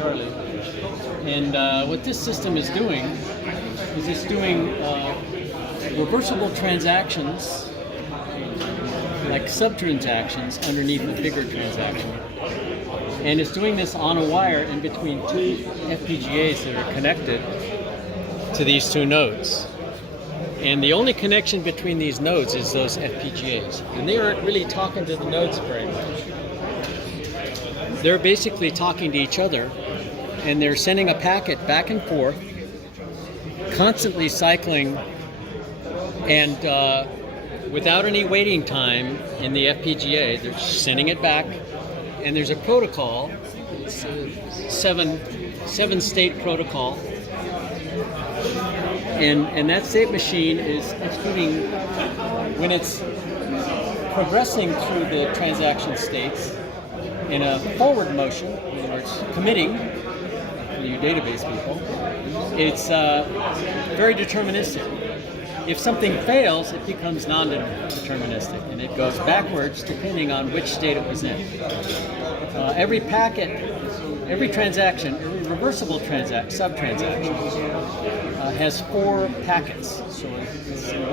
Charlie. And what this system is doing is it's doing reversible transactions, like sub-transactions underneath a bigger transaction. And it's doing this on a wire in between two FPGAs that are connected to these two nodes. And the only connection between these nodes is those FPGAs. And they aren't really talking to the nodes very much. They're basically talking to each other, and they're sending a packet back and forth, constantly cycling, and without any waiting time in the FPGA, they're sending it back. And there's a protocol, it's a seven-state protocol, and that state machine is executing when it's progressing through the transaction states in a forward motion, where it's committing, for you database people. It's very deterministic. If something fails, it becomes non-deterministic, and it goes backwards depending on which state it was in. Every packet, every transaction, every reversible sub-transaction has 4 packets. So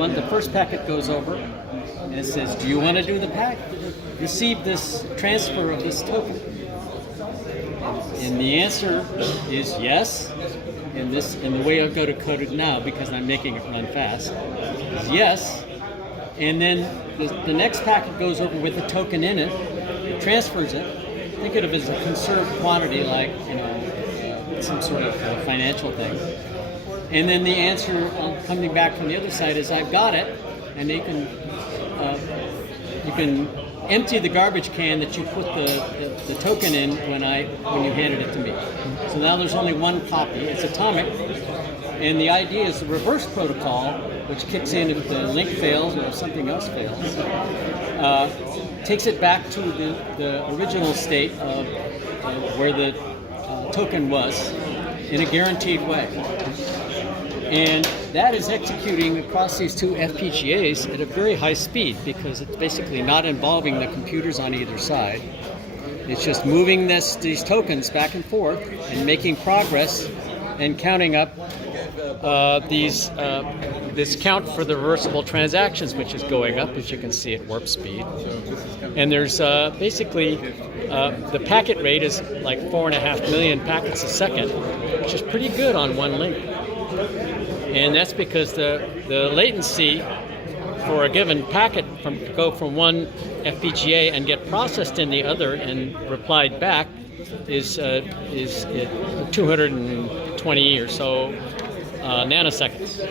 the first packet goes over, and it says, do you want to do receive this transfer of this token? And the answer is yes. In the way I've got it coded now, because I'm making it run fast, is yes. And then the next packet goes over with a token in it, transfers it. Think of it as a conserved quantity, like some sort of financial thing. And then the answer coming back from the other side is I've got it, and you can empty the garbage can that you put the token in when you handed it to me. So now there's only one copy. It's atomic, and the idea is the reverse protocol, which kicks in if the link fails or if something else fails, takes it back to the original state of where the token was in a guaranteed way. And that is executing across these two FPGAs at a very high speed, because it's basically not involving the computers on either side. It's just moving these tokens back and forth and making progress and counting up this count for the reversible transactions, which is going up, as you can see, at warp speed. And there's basically the packet rate is like 4.5 million packets a second, which is pretty good on one link. And that's because the latency for a given packet go from one FPGA and get processed in the other and replied back is 220 or so nanoseconds.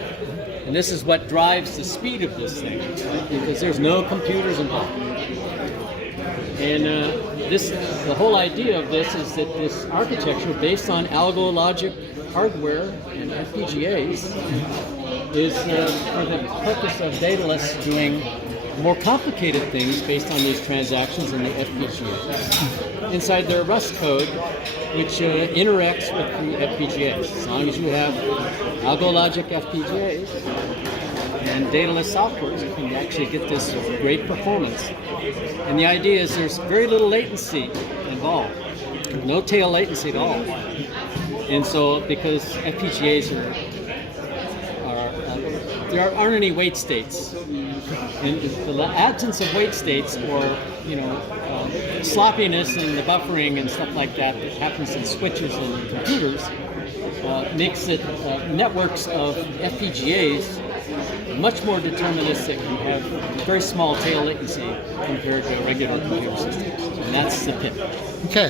And this is what drives the speed of this thing, right? Because there's no computers involved. And the whole idea of this is that this architecture, based on algo logic hardware and FPGAs, is for the purpose of dataless doing more complicated things based on these transactions in the FPGAs. Inside their Rust code, which interacts with the FPGAs. As long as you have algo logic FPGAs and dataless software, you can actually get this great performance. And the idea is there's very little latency involved, no tail latency at all. And so, because FPGAs there aren't any wait states, and the absence of wait states, or sloppiness in the buffering and stuff like that happens in switches and computers, makes it networks of FPGAs much more deterministic and have very small tail latency compared to regular computer systems, and that's the pit. Okay.